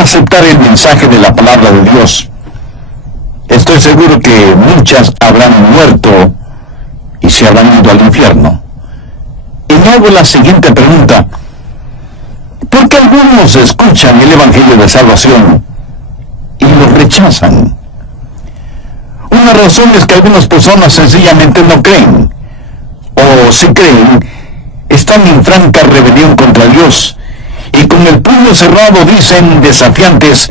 aceptar el mensaje de la palabra de Dios. Estoy seguro que muchas habrán muerto y se habrán ido al infierno. Y me hago la siguiente pregunta: ¿por qué algunos escuchan el Evangelio de Salvación y lo rechazan? Una razón es que algunas personas sencillamente no creen, o si creen, están en franca rebelión contra Dios, y con el puño cerrado dicen desafiantes: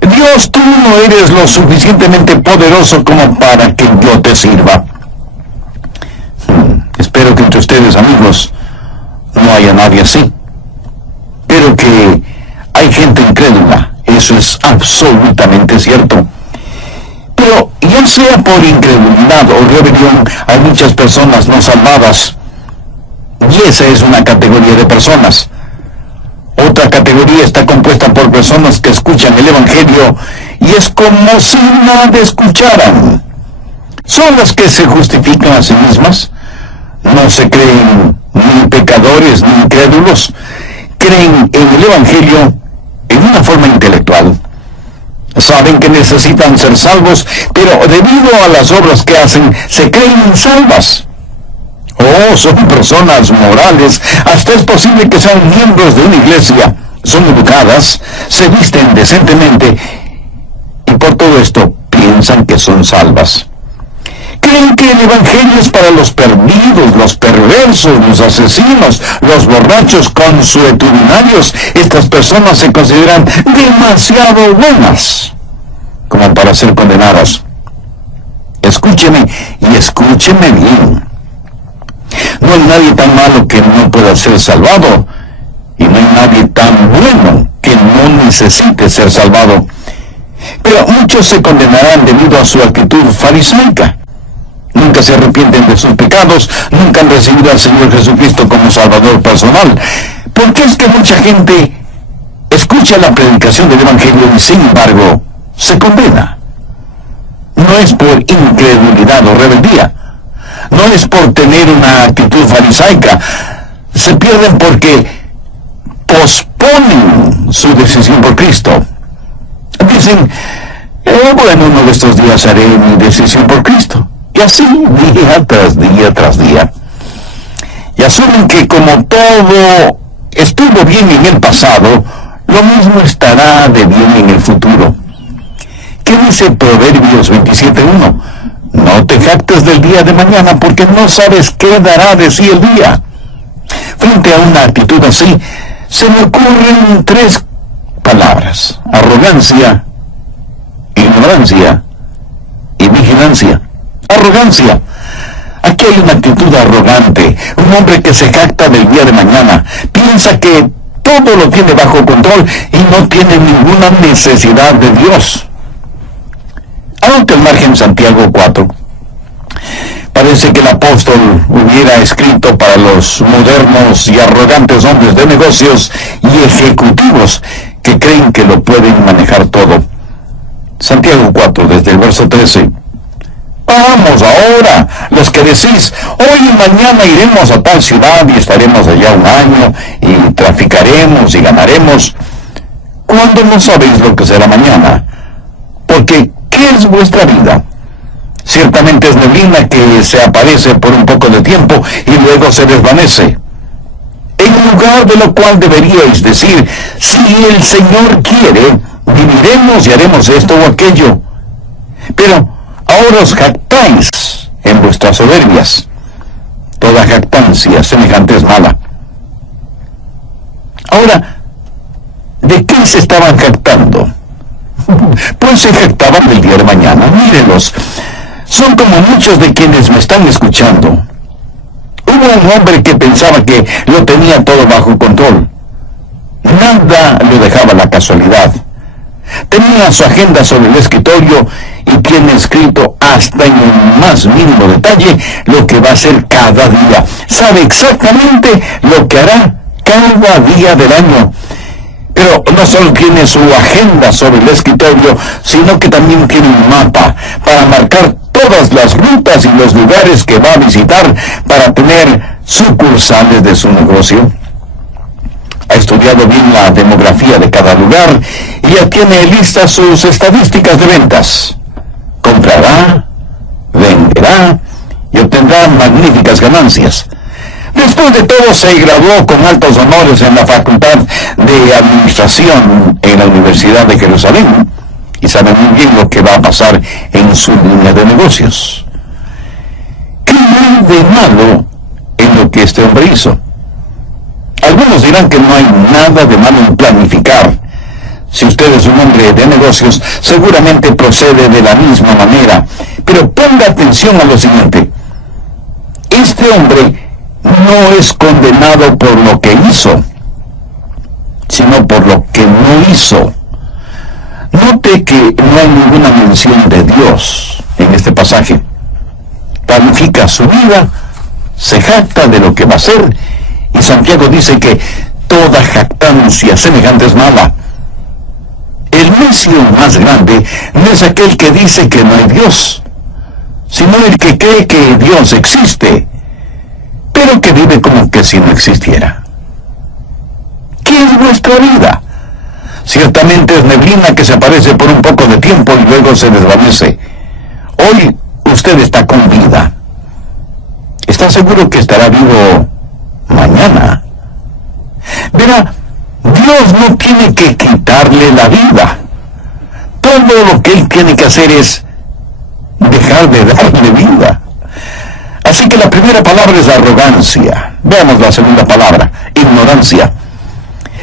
Dios, tú no eres lo suficientemente poderoso como para que yo te sirva. Espero que entre ustedes, amigos, no haya nadie así. Pero que hay gente incrédula, eso es absolutamente cierto. Pero ya sea por incredulidad o rebelión, hay muchas personas no salvadas. Y esa es una categoría de personas. Otra categoría está compuesta por personas que escuchan el Evangelio y es como si nada escucharan. Son las que se justifican a sí mismas. No se creen ni pecadores ni incrédulos. Creen en el Evangelio en una forma intelectual. Saben que necesitan ser salvos, pero debido a las obras que hacen, se creen salvas. Oh, son personas morales, hasta es posible que sean miembros de una iglesia, son educadas, se visten decentemente, y por todo esto piensan que son salvas. Creen que el Evangelio es para los perdidos, los perversos, los asesinos, los borrachos consuetudinarios. Estas personas se consideran demasiado buenas como para ser condenadas. Escúcheme, y escúcheme bien. No hay nadie tan malo que no pueda ser salvado, y no hay nadie tan bueno que no necesite ser salvado. Pero muchos se condenarán debido a su actitud farisaica. Nunca se arrepienten de sus pecados, nunca han recibido al Señor Jesucristo como Salvador personal. ¿Por qué es que mucha gente escucha la predicación del Evangelio y sin embargo se condena? No es por incredulidad o rebeldía, no es por tener una actitud farisaica. Se pierden porque posponen su decisión por Cristo. Dicen, bueno, uno de estos días haré mi decisión por Cristo. Y así, día tras día tras día. Y asumen que como todo estuvo bien en el pasado, lo mismo estará de bien en el futuro. ¿Qué dice Proverbios 27:1? No te jactes del día de mañana, porque no sabes qué dará de sí el día. Frente a una actitud así, se me ocurren tres palabras: arrogancia, ignorancia y vigilancia. Arrogancia. Aquí hay una actitud arrogante, un hombre que se jacta del día de mañana, piensa que todo lo tiene bajo control y no tiene ninguna necesidad de Dios. Anote el margen Santiago 4. Parece que el apóstol hubiera escrito para los modernos y arrogantes hombres de negocios y ejecutivos que creen que lo pueden manejar todo. Santiago 4, desde el verso 13. Vamos ahora, los que decís, hoy y mañana iremos a tal ciudad y estaremos allá un año, y traficaremos y ganaremos, cuando no sabéis lo que será mañana. Porque, ¿qué es vuestra vida? Ciertamente es neblina que se aparece por un poco de tiempo y luego se desvanece. En lugar de lo cual deberíais decir, si el Señor quiere, viviremos y haremos esto o aquello. Pero ahora os jactáis en vuestras soberbias. Toda jactancia semejante es mala. Ahora, ¿de qué se estaban jactando? Pues se jactaban del día de mañana. Mírenlos, son como muchos de quienes me están escuchando. Hubo un hombre que pensaba que lo tenía todo bajo control. Nada lo dejaba a la casualidad. Tenía su agenda sobre el escritorio y tiene escrito hasta en el más mínimo detalle lo que va a hacer cada día. Sabe exactamente lo que hará cada día del año. Pero no solo tiene su agenda sobre el escritorio, sino que también tiene un mapa para marcar todas las rutas y los lugares que va a visitar para tener sucursales de su negocio. ha estudiado bien la demografía de cada lugar y ya tiene listas sus estadísticas de ventas. Comprará, venderá y obtendrá magníficas ganancias. Después de todo, se graduó con altos honores en la Facultad de Administración en la Universidad de Jerusalén y sabe muy bien lo que va a pasar en su línea de negocios. ¿Qué hay de malo en lo que este hombre hizo? Algunos dirán que no hay nada de malo en planificar. Si usted es un hombre de negocios, seguramente procede de la misma manera. Pero ponga atención a lo siguiente. Este hombre no es condenado por lo que hizo, sino por lo que no hizo. Note que no hay ninguna mención de Dios en este pasaje. Planifica su vida, se jacta de lo que va a hacer, y Santiago dice que toda jactancia semejante es mala. El necio más grande no es aquel que dice que no hay Dios, sino el que cree que Dios existe, pero que vive como que si no existiera. ¿Qué es vuestra vida? Ciertamente es neblina que se aparece por un poco de tiempo y luego se desvanece. Hoy usted está con vida. ¿Está seguro que estará vivo mañana? Verá, Dios no tiene que quitarle la vida. Todo lo que Él tiene que hacer es dejar de darle vida. Así que la primera palabra es arrogancia. Veamos la segunda palabra, ignorancia.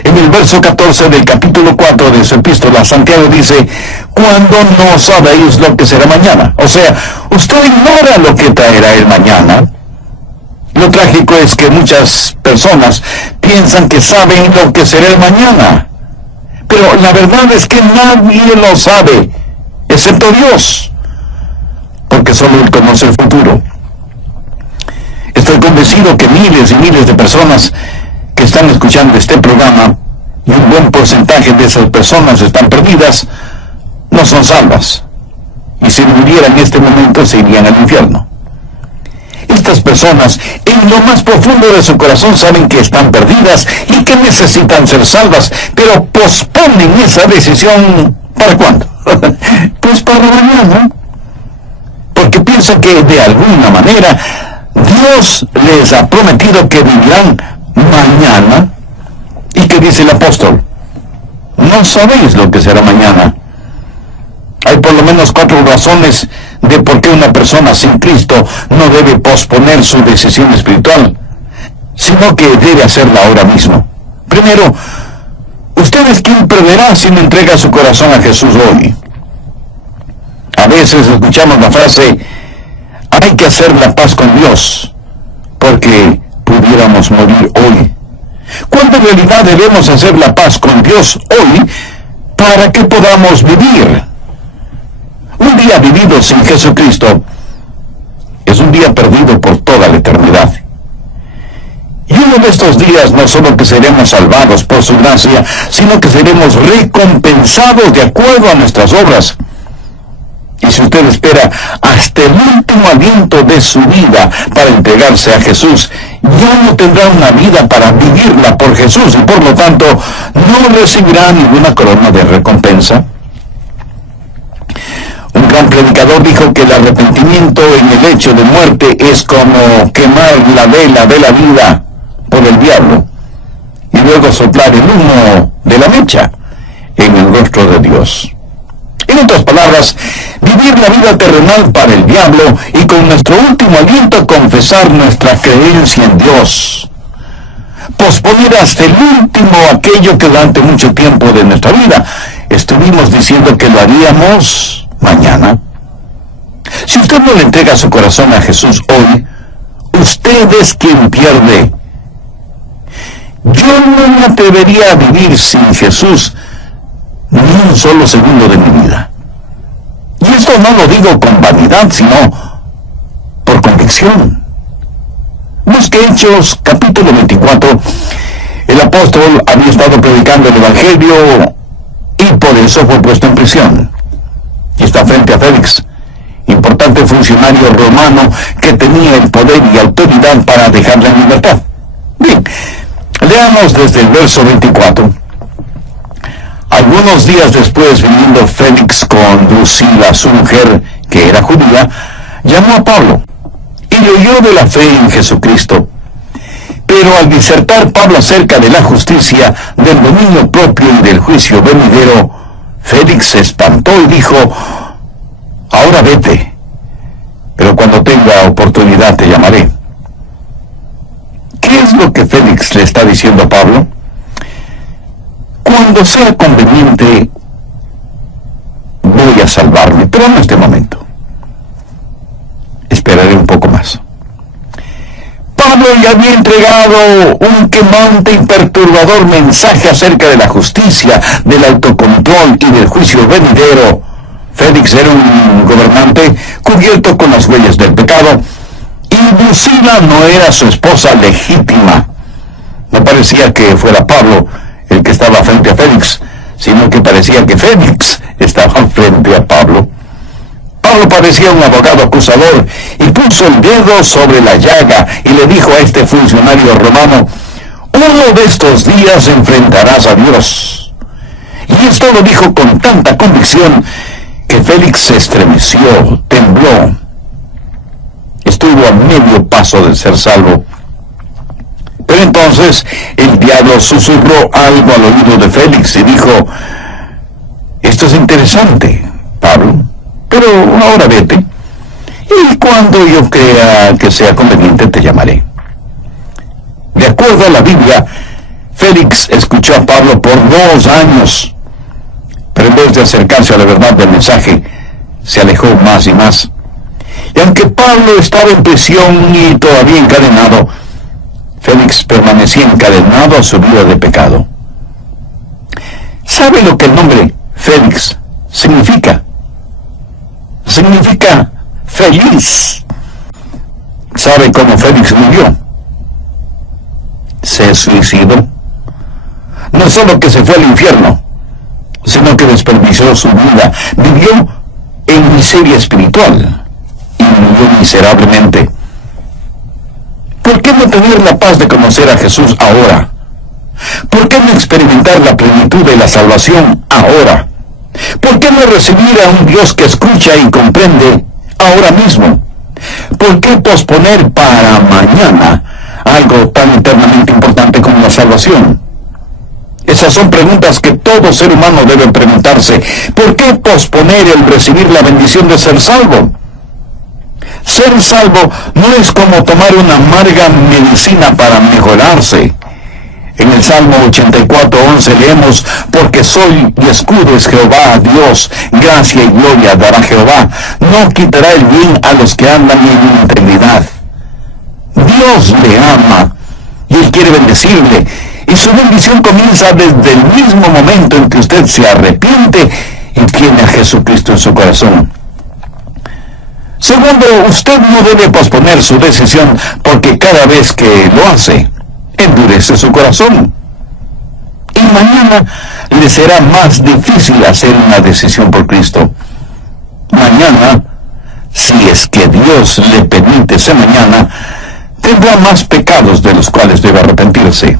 En el verso 14 del capítulo 4 de su epístola, Santiago dice, cuando no sabéis lo que será mañana. O sea, usted ignora lo que traerá el mañana. Lo trágico es que muchas personas piensan que saben lo que será el mañana. Pero la verdad es que nadie lo sabe, excepto Dios, porque solo Él conoce el futuro. Estoy convencido que miles y miles de personas que están escuchando este programa, y un buen porcentaje de esas personas están perdidas, no son salvas, y si murieran en este momento se irían al infierno. Estas personas en lo más profundo de su corazón saben que están perdidas y que necesitan ser salvas, pero posponen esa decisión. ¿Para cuándo? Pues para mañana, porque piensan que de alguna manera Dios les ha prometido que vivirán mañana. ¿Y qué dice el apóstol? No sabéis lo que será mañana. Hay por lo menos 4 razones de por qué una persona sin Cristo no debe posponer su decisión espiritual, sino que debe hacerla ahora mismo. Primero, usted es quien perderá si no entrega su corazón a Jesús hoy. A veces escuchamos la frase, hay que hacer la paz con Dios, porque pudiéramos morir hoy. Cuando en realidad debemos hacer la paz con Dios hoy para que podamos vivir. Un día vivido sin Jesucristo es un día perdido por toda la eternidad. Y uno de estos días no solo que seremos salvados por su gracia, sino que seremos recompensados de acuerdo a nuestras obras. Y si usted espera hasta el último aliento de su vida para entregarse a Jesús, ya no tendrá una vida para vivirla por Jesús y por lo tanto no recibirá ninguna corona de recompensa. Un gran predicador dijo que el arrepentimiento en el hecho de muerte es como quemar la vela de la vida por el diablo y luego soplar el humo de la mecha en el rostro de Dios. En otras palabras, vivir la vida terrenal para el diablo y con nuestro último aliento confesar nuestra creencia en Dios. Posponer hasta el último aquello que durante mucho tiempo de nuestra vida estuvimos diciendo que lo haríamos mañana. Si usted no le entrega su corazón a Jesús hoy, usted es quien pierde. Yo no me atrevería a vivir sin Jesús ni un solo segundo de mi vida. Y esto no lo digo con vanidad, sino por convicción. Busque Hechos, capítulo 24. El apóstol había estado predicando el Evangelio y por eso fue puesto en prisión. Y está frente a Félix, importante funcionario romano que tenía el poder y autoridad para dejarla en libertad. Bien, Leamos desde el verso 24. Algunos días después, viniendo Félix con Drusila, su mujer, que era judía, llamó a Pablo y le oyó de la fe en Jesucristo. Pero al disertar Pablo acerca de la justicia, del dominio propio y del juicio venidero, Félix se espantó y dijo: ahora vete, pero cuando tenga oportunidad te llamaré. ¿Qué es lo que Félix le está diciendo a Pablo? Cuando sea conveniente, voy a salvarme, pero no este momento. Esperaré un poco más. Pablo ya había entregado un quemante y perturbador mensaje acerca de la justicia, del autocontrol y del juicio venidero. Félix era un gobernante cubierto con las huellas del pecado, y Drusila no era su esposa legítima. No parecía que fuera Pablo el que estaba frente a Félix, sino que parecía que Félix estaba frente a Pablo. Pablo parecía un abogado acusador y puso el dedo sobre la llaga y le dijo a este funcionario romano: uno de estos días enfrentarás a Dios. Y esto lo dijo con tanta convicción que Félix se estremeció, tembló. Estuvo a medio paso de ser salvo. Pero entonces el diablo susurró algo al oído de Félix y dijo: esto es interesante, Pablo, pero ahora vete, y cuando yo crea que sea conveniente te llamaré. De acuerdo a la Biblia, Félix escuchó a Pablo por 2 años, pero en vez de acercarse a la verdad del mensaje, se alejó más y más. Y aunque Pablo estaba en prisión y todavía encadenado, Félix permanecía encadenado a su vida de pecado. ¿Sabe lo que el nombre Félix significa? Significa feliz. ¿Sabe cómo Félix murió? Se suicidó. No solo que se fue al infierno, sino que desperdició su vida. Vivió en miseria espiritual y murió miserablemente. ¿Por qué no tener la paz de conocer a Jesús ahora? ¿Por qué no experimentar la plenitud de la salvación ahora? ¿Por qué no recibir a un Dios que escucha y comprende ahora mismo? ¿Por qué posponer para mañana algo tan eternamente importante como la salvación? Esas son preguntas que todo ser humano debe preguntarse. ¿Por qué posponer el recibir la bendición de ser salvo? Ser salvo no es como tomar una amarga medicina para mejorarse. En el Salmo 84:11 leemos: porque sol y escudo es Jehová, Dios, gracia y gloria dará Jehová, no quitará el bien a los que andan en integridad. Dios le ama y Él quiere bendecirle, y su bendición comienza desde el mismo momento en que usted se arrepiente y tiene a Jesucristo en su corazón. Segundo, usted no debe posponer su decisión, porque cada vez que lo hace, endurece su corazón. Y mañana le será más difícil hacer una decisión por Cristo. Mañana, si es que Dios le permite ser mañana, tendrá más pecados de los cuales debe arrepentirse.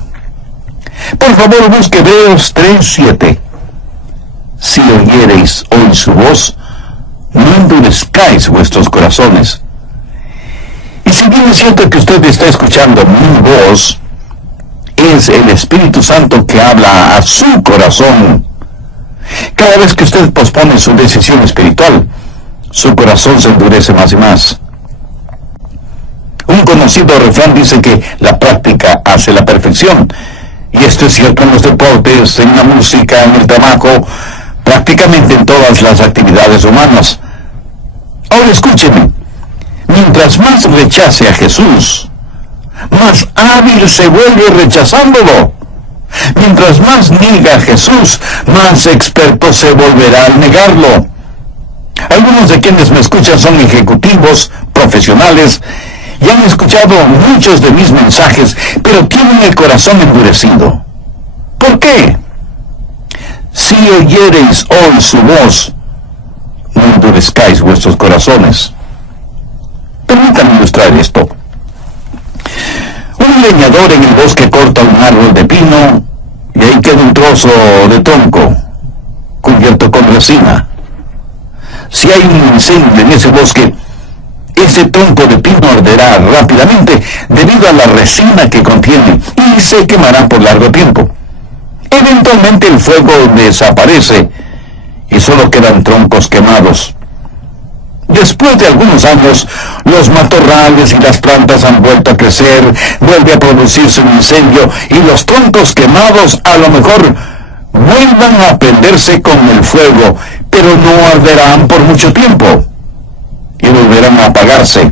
Por favor, busque Hebreos 3:7. Si oyereis hoy su voz, no endurezcáis vuestros corazones. Y si bien es cierto que usted está escuchando mi voz, es el Espíritu Santo que habla a su corazón. Cada vez que usted pospone su decisión espiritual, su corazón se endurece más y más. Un conocido refrán dice que la práctica hace la perfección. Y esto es cierto en los deportes, en la música, en el trabajo, prácticamente en todas las actividades humanas. Ahora escúcheme, mientras más rechace a Jesús, más hábil se vuelve rechazándolo. Mientras más niega a Jesús, más experto se volverá al negarlo. Algunos de quienes me escuchan son ejecutivos, profesionales, y han escuchado muchos de mis mensajes, pero tienen el corazón endurecido. ¿Por qué? Si oyereis hoy su voz, no endurezcáis vuestros corazones. Permítanme ilustrar esto. Un leñador en el bosque corta un árbol de pino y ahí queda un trozo de tronco cubierto con resina. Si hay un incendio en ese bosque, ese tronco de pino arderá rápidamente debido a la resina que contiene y se quemará por largo tiempo. Eventualmente el fuego desaparece y solo quedan troncos quemados. Después de algunos años, los matorrales y las plantas han vuelto a crecer, vuelve a producirse un incendio y los troncos quemados a lo mejor vuelvan a prenderse con el fuego, pero no arderán por mucho tiempo y volverán a apagarse.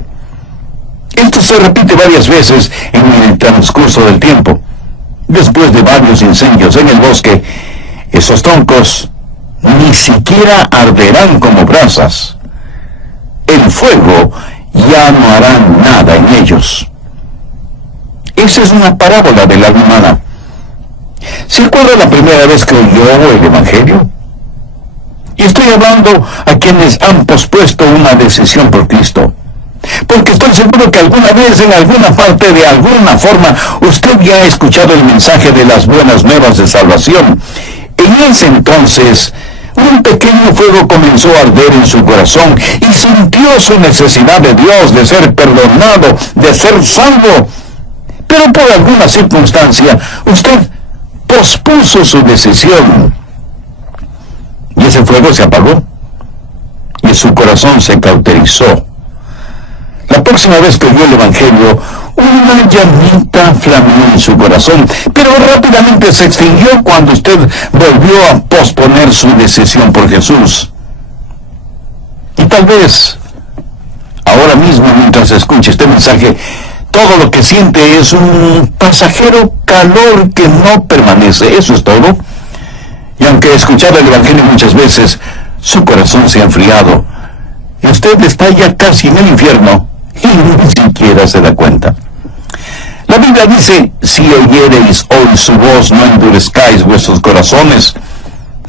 Esto se repite varias veces en el transcurso del tiempo. Después de varios incendios en el bosque, esos troncos ni siquiera arderán como brasas. El fuego ya no hará nada en ellos. Esa es una parábola del alma humana. ¿Se acuerda la primera vez que oyó el Evangelio? Y estoy hablando a quienes han pospuesto una decisión por Cristo. Porque estoy seguro que alguna vez, en alguna parte, de alguna forma, usted ya ha escuchado el mensaje de las buenas nuevas de salvación. En ese entonces, un pequeño fuego comenzó a arder en su corazón y sintió su necesidad de Dios, de ser perdonado, de ser salvo. Pero por alguna circunstancia, usted pospuso su decisión. Y ese fuego se apagó. Y su corazón se cauterizó. La próxima vez que oyó el Evangelio, una llamita flameó en su corazón, pero rápidamente se extinguió cuando usted volvió a posponer su decisión por Jesús. Y tal vez, ahora mismo, mientras escuche este mensaje, todo lo que siente es un pasajero calor que no permanece. Eso es todo. Y aunque ha escuchado el Evangelio muchas veces, su corazón se ha enfriado. Y usted está ya casi en el infierno y ni siquiera se da cuenta. La Biblia dice, si oyereis hoy su voz, no endurezcáis vuestros corazones.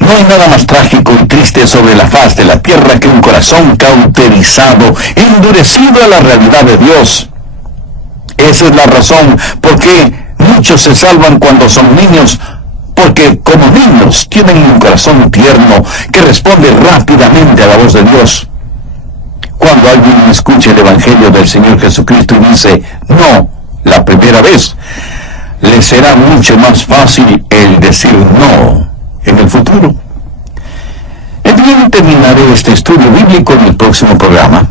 No hay nada más trágico y triste sobre la faz de la tierra que un corazón cauterizado, endurecido a la realidad de Dios. Esa es la razón por qué muchos se salvan cuando son niños, porque como niños tienen un corazón tierno que responde rápidamente a la voz de Dios. Cuando alguien escucha el Evangelio del Señor Jesucristo y dice no la primera vez, le será mucho más fácil el decir no en el futuro. Bien, terminaré este estudio bíblico en el próximo programa.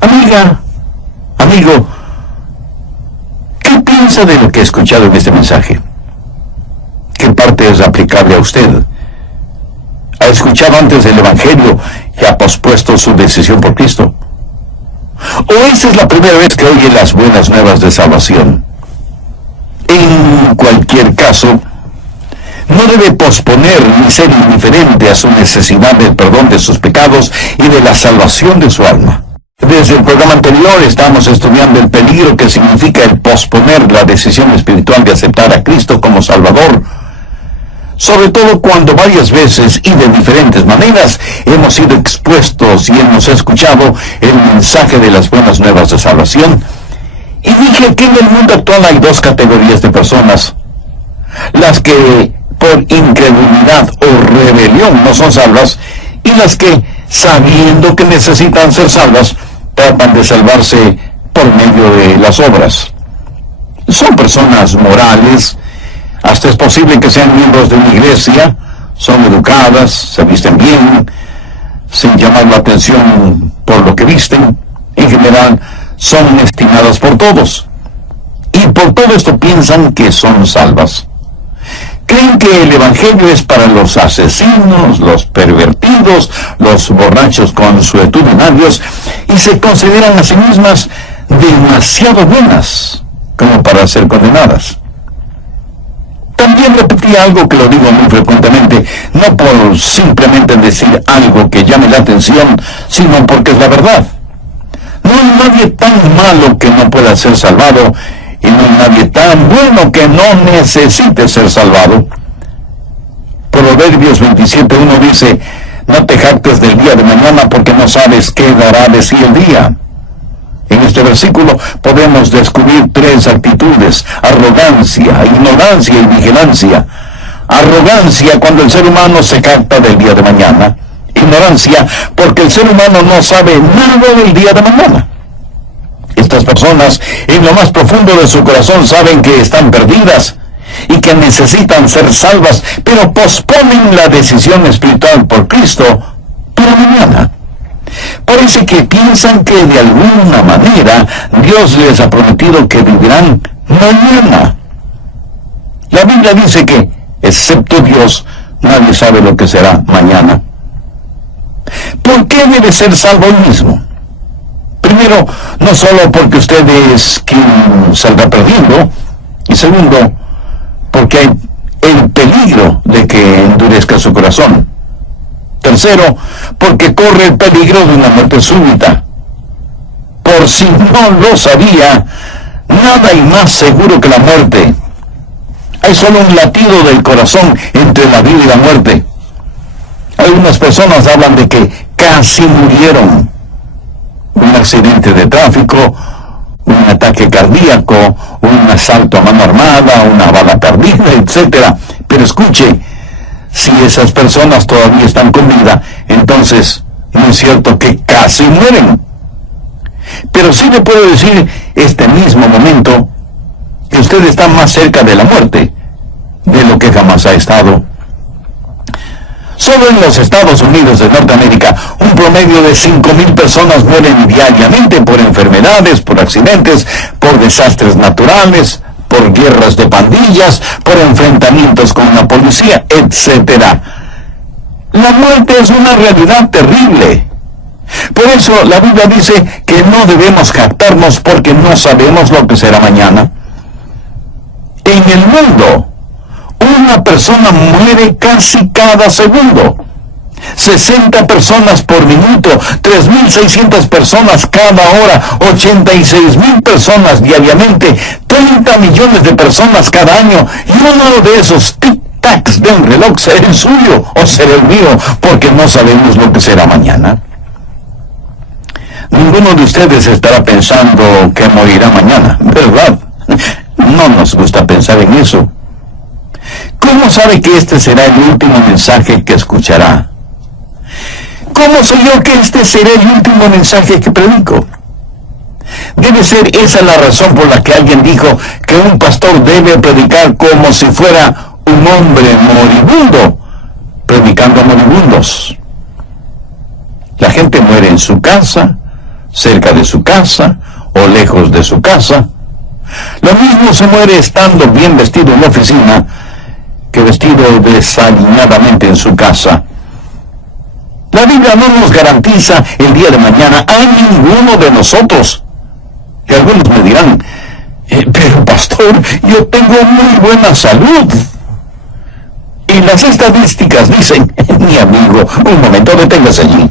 Amiga, amigo, ¿qué piensa de lo que he escuchado en este mensaje? ¿Qué parte es aplicable a usted? ¿Ha escuchado antes el Evangelio y ha pospuesto su decisión por Cristo? ¿O esa es la primera vez que oye las buenas nuevas de salvación? En cualquier caso, no debe posponer ni ser indiferente a su necesidad del perdón de sus pecados y de la salvación de su alma. Desde el programa anterior estamos estudiando el peligro que significa el posponer la decisión espiritual de aceptar a Cristo como Salvador, sobre todo cuando varias veces y de diferentes maneras hemos sido expuestos y hemos escuchado el mensaje de las buenas nuevas de salvación. Y dije que en el mundo actual hay dos categorías de personas: las que por incredulidad o rebelión no son salvas, y las que, sabiendo que necesitan ser salvas, tratan de salvarse por medio de las obras. Son personas morales, hasta es posible que sean miembros de una iglesia, son educadas, se visten bien, sin llamar la atención por lo que visten. En general, son estimadas por todos. Y por todo esto piensan que son salvas. Creen que el Evangelio es para los asesinos, los pervertidos, los borrachos consuetudinarios, y se consideran a sí mismas demasiado buenas como para ser condenadas. También repetí algo que lo digo muy frecuentemente, no por simplemente decir algo que llame la atención, sino porque es la verdad. No hay nadie tan malo que no pueda ser salvado, y no hay nadie tan bueno que no necesite ser salvado. Proverbios 27:1 dice, no te jactes del día de mañana porque no sabes qué dará de sí el día. En este versículo podemos descubrir tres actitudes: arrogancia, ignorancia y vigilancia. Arrogancia cuando el ser humano se capta del día de mañana. Ignorancia porque el ser humano no sabe nada del día de mañana. Estas personas en lo más profundo de su corazón saben que están perdidas y que necesitan ser salvas, pero posponen la decisión espiritual por Cristo para mañana. Parece que piensan que de alguna manera Dios les ha prometido que vivirán mañana. La Biblia dice que, excepto Dios, nadie sabe lo que será mañana. ¿Por qué debe ser salvo hoy mismo? Primero, no solo porque usted es quien salga perdiendo, y segundo, porque hay el peligro de que endurezca su corazón. Tercero, porque corre el peligro de una muerte súbita. Por si no lo sabía, nada hay más seguro que la muerte. Hay solo un latido del corazón entre la vida y la muerte. Algunas personas hablan de que casi murieron. Un accidente de tráfico, un ataque cardíaco, un asalto a mano armada, una bala perdida, etc. Pero escuche, si esas personas todavía están con vida, entonces no es cierto que casi mueren. Pero sí le puedo decir este mismo momento que usted está más cerca de la muerte de lo que jamás ha estado. Solo en los Estados Unidos de Norteamérica, un promedio de 5,000 personas mueren diariamente por enfermedades, por accidentes, por desastres naturales, por guerras de pandillas, por enfrentamientos con la policía, etc. La muerte es una realidad terrible. Por eso la Biblia dice que no debemos jactarnos porque no sabemos lo que será mañana. En el mundo, una persona muere casi cada segundo. 60 personas por minuto, 3.600 personas cada hora, 86.000 personas diariamente, 30 millones de personas cada año, y uno de esos tic-tacs de un reloj será el suyo o será el mío, porque no sabemos lo que será mañana. Ninguno de ustedes estará pensando que morirá mañana, ¿verdad? No nos gusta pensar en eso. ¿Cómo sabe que este será el último mensaje que escuchará? ¿Cómo sé yo que este será el último mensaje que predico? Debe ser esa la razón por la que alguien dijo que un pastor debe predicar como si fuera un hombre moribundo, predicando a moribundos. La gente muere en su casa, cerca de su casa o lejos de su casa. Lo mismo se muere estando bien vestido en la oficina que vestido desaliñadamente en su casa. La Biblia no nos garantiza el día de mañana a ninguno de nosotros. Y algunos me dirán, pero pastor, yo tengo muy buena salud. Y las estadísticas dicen, mi amigo, un momento, deténgase allí.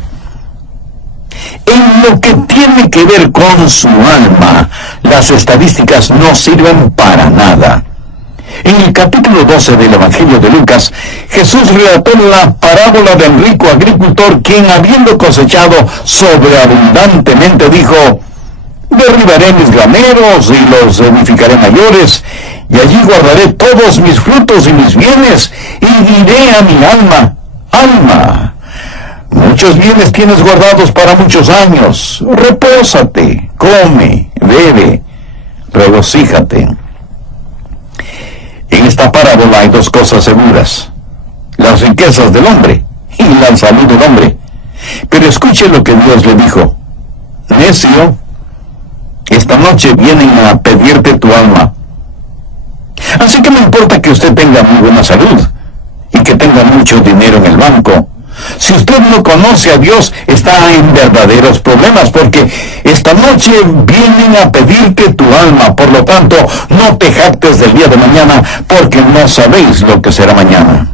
En lo que tiene que ver con su alma, las estadísticas no sirven para nada. En el capítulo 12 del Evangelio de Lucas, Jesús relató la parábola del rico agricultor, quien, habiendo cosechado sobreabundantemente, dijo: derribaré mis graneros y los edificaré mayores, y allí guardaré todos mis frutos y mis bienes, y diré a mi alma: alma, muchos bienes tienes guardados para muchos años, repósate, come, bebe, regocíjate. En esta parábola hay dos cosas seguras: las riquezas del hombre y la salud del hombre. Pero escuche lo que Dios le dijo: necio, esta noche vienen a pedirte tu alma. Así que no importa que usted tenga muy buena salud y que tenga mucho dinero en el banco. Si usted no conoce a Dios, está en verdaderos problemas, porque esta noche vienen a pedirte tu alma. Por lo tanto, no te jactes del día de mañana, porque no sabéis lo que será mañana.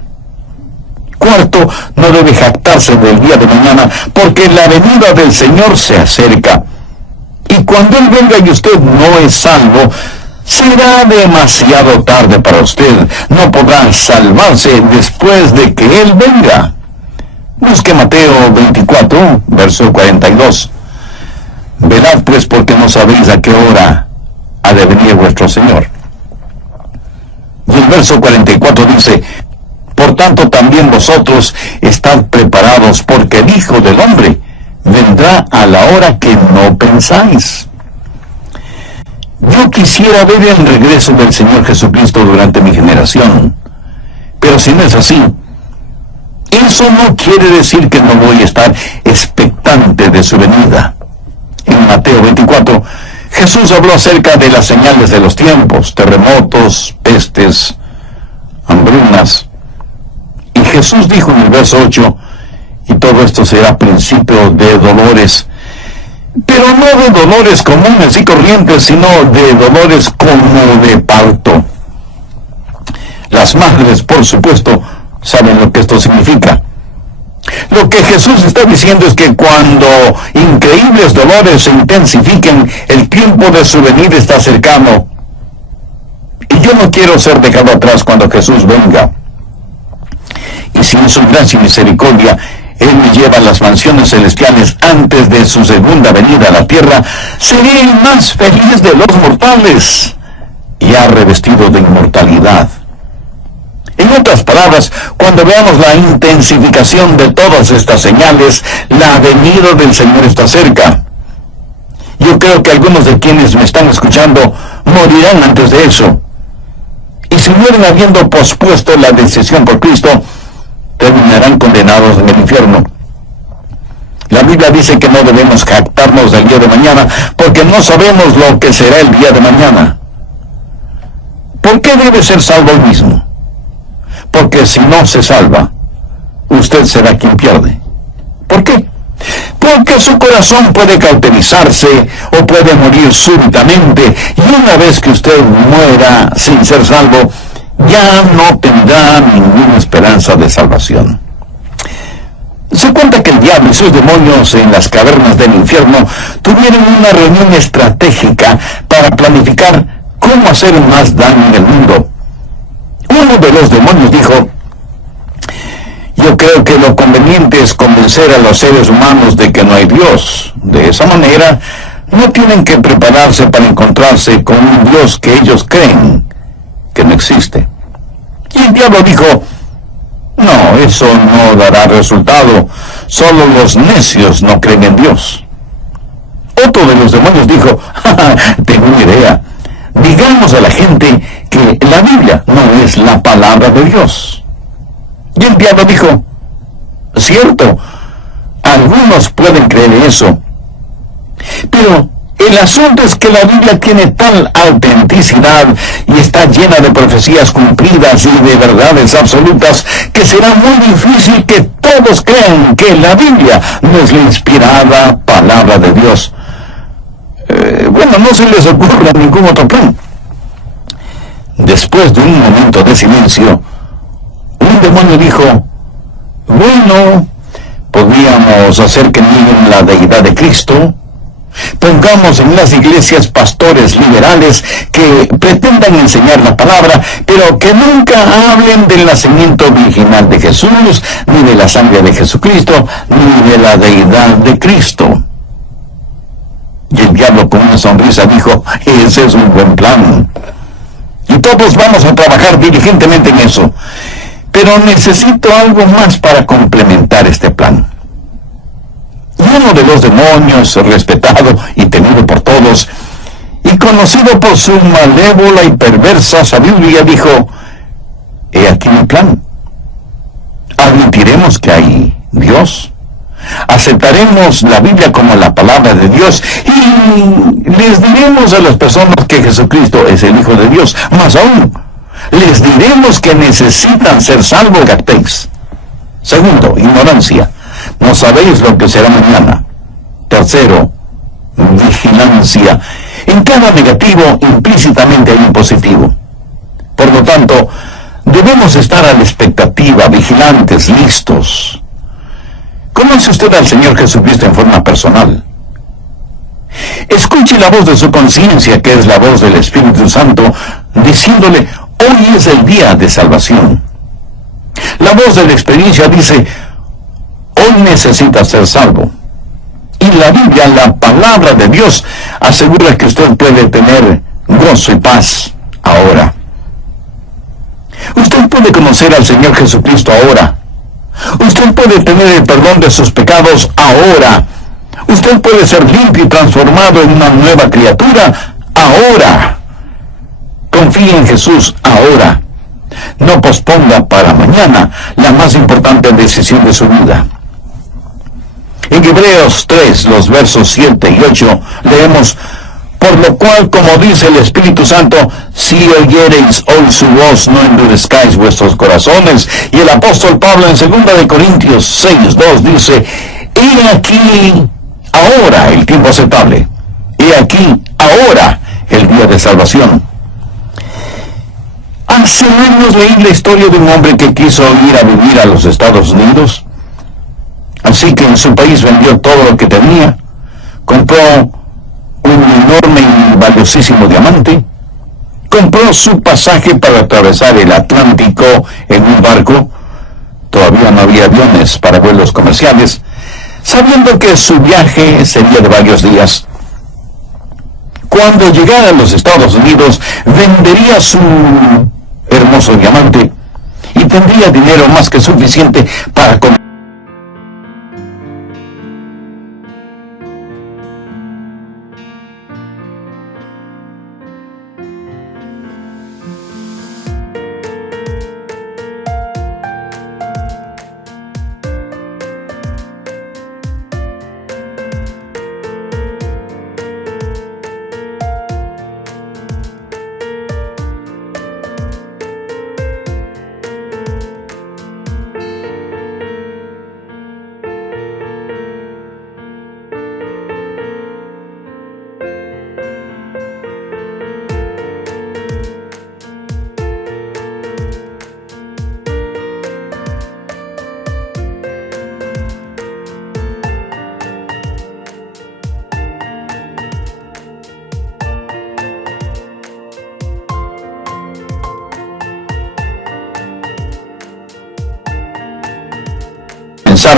Cuarto, no debe jactarse del día de mañana, porque la venida del Señor se acerca. Y cuando Él venga y usted no es salvo, será demasiado tarde para usted. No podrá salvarse después de que Él venga. Busque Mateo 24, verso 42. Velad pues, porque no sabéis a qué hora ha de venir vuestro Señor. Y el verso 44 dice: por tanto también vosotros estad preparados, porque el Hijo del Hombre vendrá a la hora que no pensáis. Yo quisiera ver el regreso del Señor Jesucristo durante mi generación, pero si no es así, eso no quiere decir que no voy a estar expectante de su venida. En Mateo 24, Jesús habló acerca de las señales de los tiempos: terremotos, pestes, hambrunas. Y Jesús dijo en el verso 8, y todo esto será principio de dolores, pero no de dolores comunes y corrientes, sino de dolores como de parto. Las madres, por supuesto, saben lo que esto significa. Lo que Jesús está diciendo es que cuando increíbles dolores se intensifiquen, el tiempo de su venida está cercano. Y yo no quiero ser dejado atrás cuando Jesús venga. Y si en su gracia y misericordia Él me lleva a las mansiones celestiales antes de su segunda venida a la tierra, seré el más feliz de los mortales, ya revestido de inmortalidad. En otras palabras, cuando veamos la intensificación de todas estas señales, la venida del Señor está cerca. Yo creo que algunos de quienes me están escuchando morirán antes de eso. Y si mueren habiendo pospuesto la decisión por Cristo, terminarán condenados en el infierno. La Biblia dice que no debemos jactarnos del día de mañana, porque no sabemos lo que será el día de mañana. ¿Por qué debe ser salvo el mismo? Porque si no se salva, usted será quien pierde. ¿Por qué? Porque su corazón puede cauterizarse o puede morir súbitamente, y una vez que usted muera sin ser salvo, ya no tendrá ninguna esperanza de salvación. Se cuenta que el diablo y sus demonios en las cavernas del infierno tuvieron una reunión estratégica para planificar cómo hacer más daño en el mundo. Uno de los demonios dijo: yo creo que lo conveniente es convencer a los seres humanos de que no hay Dios. De esa manera, no tienen que prepararse para encontrarse con un Dios que ellos creen que no existe. Y el diablo dijo: no, eso no dará resultado. Solo los necios no creen en Dios. Otro de los demonios dijo: tengo una idea. Digamos a la gente que la Biblia no es la palabra de Dios. Y el diablo dijo: cierto, algunos pueden creer eso, pero el asunto es que la Biblia tiene tal autenticidad y está llena de profecías cumplidas y de verdades absolutas que será muy difícil que todos crean que la Biblia no es la inspirada palabra de Dios. Bueno, no se les ocurra ningún otro plan. Después de un momento de silencio, un demonio dijo: bueno, podríamos hacer que nieguen la deidad de Cristo. Pongamos en las iglesias pastores liberales que pretendan enseñar la palabra, pero que nunca hablen del nacimiento virginal de Jesús, ni de la sangre de Jesucristo, ni de la deidad de Cristo. Y el diablo, con una sonrisa, dijo: ese es un buen plan. Y todos vamos a trabajar diligentemente en eso. Pero necesito algo más para complementar este plan. Y uno de los demonios, respetado y temido por todos, y conocido por su malévola y perversa sabiduría, dijo: he aquí mi plan. Admitiremos que hay Dios. Aceptaremos la Biblia como la palabra de Dios y les diremos a las personas que Jesucristo es el Hijo de Dios. Más aún, les diremos que necesitan ser salvos. Captéis. Segundo, ignorancia. No sabéis lo que será mañana. Tercero, vigilancia. En cada negativo implícitamente hay un positivo. Por lo tanto, debemos estar a la expectativa, vigilantes, listos. ¿Conoce usted al Señor Jesucristo en forma personal? Escuche la voz de su conciencia, que es la voz del Espíritu Santo, diciéndole: hoy es el día de salvación. La voz de la experiencia dice: hoy necesitas ser salvo. Y la Biblia, la palabra de Dios, asegura que usted puede tener gozo y paz ahora. Usted puede conocer al Señor Jesucristo ahora. Usted puede tener el perdón de sus pecados ahora. Usted puede ser limpio y transformado en una nueva criatura ahora. Confíe en Jesús ahora. No posponga para mañana la más importante decisión de su vida. En Hebreos 3, los versos 7 y 8, leemos: por lo cual, como dice el Espíritu Santo, si oyereis hoy su voz, no endurezcáis vuestros corazones. Y el apóstol Pablo en 2 de Corintios 6, 2 dice: he aquí ahora el tiempo aceptable, he aquí ahora el día de salvación. Hace años leí la historia de un hombre que quiso ir a vivir a los Estados Unidos. Así que en su país vendió todo lo que tenía, compró un enorme y valiosísimo diamante, compró su pasaje para atravesar el Atlántico en un barco. Todavía no había aviones para vuelos comerciales, sabiendo que su viaje sería de varios días. Cuando llegara a los Estados Unidos, vendería su hermoso diamante y tendría dinero más que suficiente para comprar.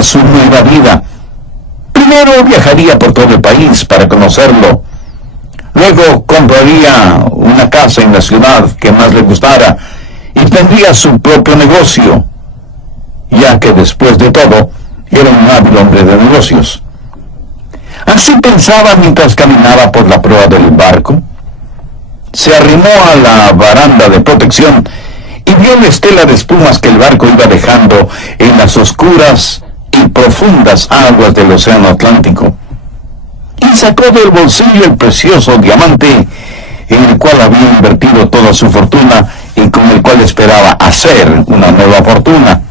Su nueva vida. Primero viajaría por todo el país para conocerlo. Luego compraría una casa en la ciudad que más le gustara y tendría su propio negocio, ya que después de todo era un hábil hombre de negocios. Así pensaba mientras caminaba por la proa del barco. Se arrimó a la baranda de protección y vio la estela de espumas que el barco iba dejando en las oscuras y profundas aguas del océano Atlántico, y sacó del bolsillo el precioso diamante en el cual había invertido toda su fortuna y con el cual esperaba hacer una nueva fortuna.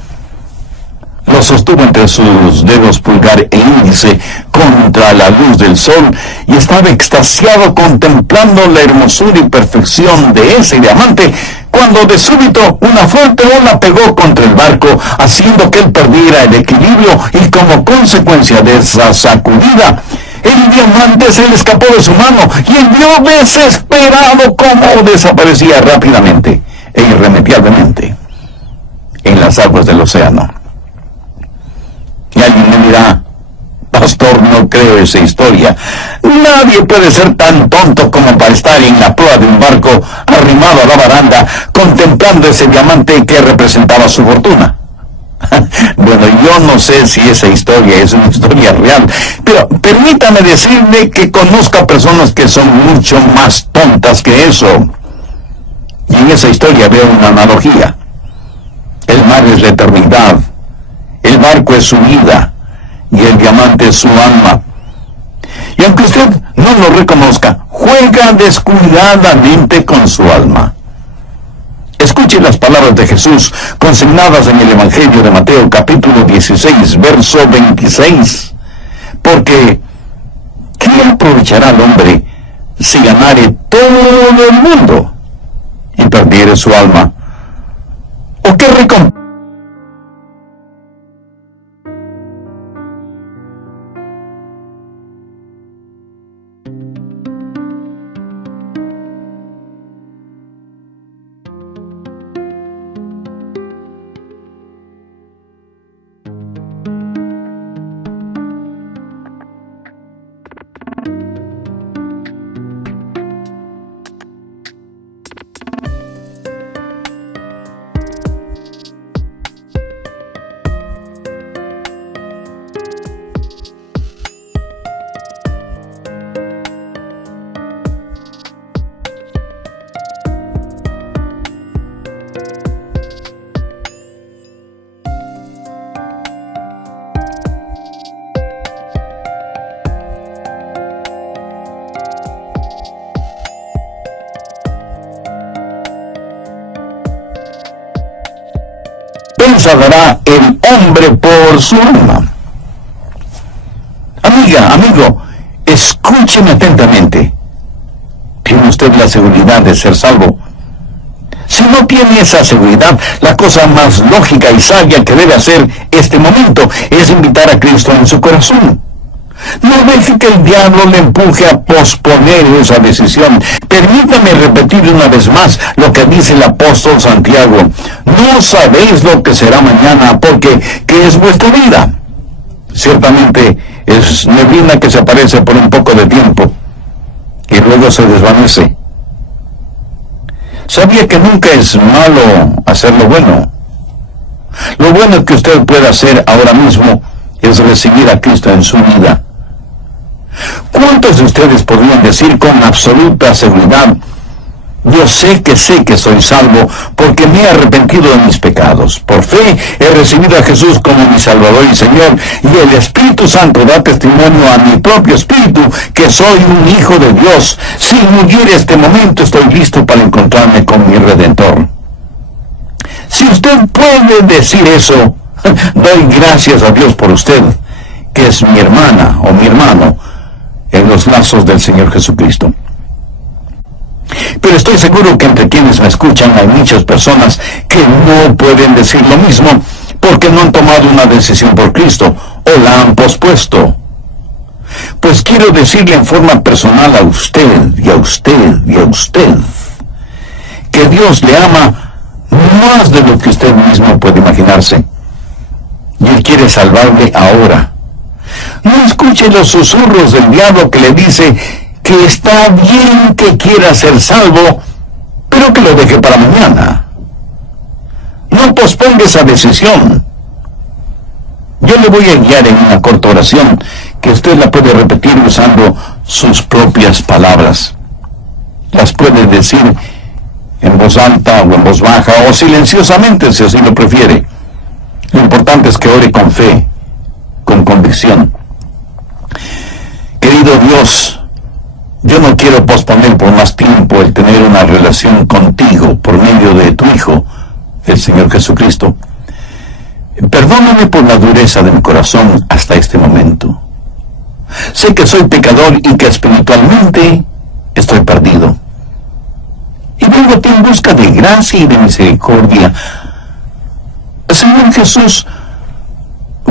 Lo sostuvo entre sus dedos pulgar e índice contra la luz del sol y estaba extasiado contemplando la hermosura y perfección de ese diamante, cuando de súbito una fuerte ola pegó contra el barco, haciendo que él perdiera el equilibrio, y como consecuencia de esa sacudida, el diamante se le escapó de su mano y él vio desesperado cómo desaparecía rápidamente e irremediablemente en las aguas del océano. Y alguien me dirá: pastor, no creo esa historia. Nadie puede ser tan tonto como para estar en la proa de un barco arrimado a la baranda contemplando ese diamante que representaba su fortuna. Bueno, yo no sé si esa historia es una historia real, pero permítame decirle que conozco a personas que son mucho más tontas que eso. Y en esa historia veo una analogía. El mar es la eternidad, el barco es su vida y el diamante es su alma. Y aunque usted no lo reconozca, juega descuidadamente con su alma. Escuche las palabras de Jesús consignadas en el Evangelio de Mateo capítulo 16, verso 26. Porque, ¿qué aprovechará el hombre si ganare todo el mundo y perdiere su alma? ¿O qué recompensa recompensa dará el hombre por su alma. Amiga, amigo, escúcheme atentamente. ¿Tiene usted la seguridad de ser salvo? Si no tiene esa seguridad, la cosa más lógica y sabia que debe hacer este momento es invitar a Cristo en su corazón. No deje que el diablo le empuje a posponer esa decisión. Permítame repetir una vez más lo que dice el apóstol Santiago. No sabéis lo que será mañana, porque ¿qué es vuestra vida? Ciertamente es neblina que se aparece por un poco de tiempo y luego se desvanece. ¿Sabía que nunca es malo hacer lo bueno? Lo bueno que usted puede hacer ahora mismo es recibir a Cristo en su vida. ¿Cuántos de ustedes podrían decir con absoluta seguridad: yo sé que soy salvo porque me he arrepentido de mis pecados? Por fe he recibido a Jesús como mi Salvador y Señor, y el Espíritu Santo da testimonio a mi propio espíritu que soy un hijo de Dios. Si muriera este momento, estoy listo para encontrarme con mi Redentor. Si usted puede decir eso, doy gracias a Dios por usted, que es mi hermana o mi hermano en los lazos del Señor Jesucristo. Pero estoy seguro que entre quienes me escuchan hay muchas personas que no pueden decir lo mismo porque no han tomado una decisión por Cristo o la han pospuesto. Pues quiero decirle en forma personal a usted y a usted y a usted que Dios le ama más de lo que usted mismo puede imaginarse. Y Él quiere salvarle ahora. No escuche los susurros del diablo que le dice que está bien que quiera ser salvo, pero que lo deje para mañana. No posponga esa decisión. Yo le voy a guiar en una corta oración que usted la puede repetir usando sus propias palabras. Las puede decir en voz alta o en voz baja o silenciosamente si así lo prefiere. Lo importante es que ore con fe, con convicción. Querido Dios, yo no quiero posponer por más tiempo el tener una relación contigo por medio de tu Hijo, el Señor Jesucristo. Perdóname por la dureza de mi corazón hasta este momento. Sé que soy pecador y que espiritualmente estoy perdido. Y vengo a ti en busca de gracia y de misericordia. Señor Jesús,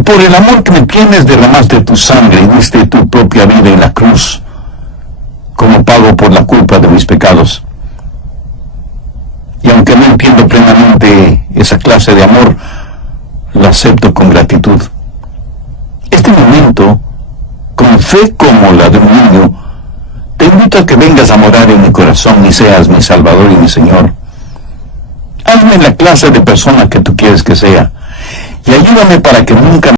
por el amor que me tienes, derramaste tu sangre y diste tu propia vida en la cruz como pago por la culpa de mis pecados. Y aunque no entiendo plenamente esa clase de amor, lo acepto con gratitud. Este momento, con fe como la de un niño, te invito a que vengas a morar en mi corazón y seas mi Salvador y mi Señor. Hazme la clase de persona que tú quieres que sea, y ayúdame para que nunca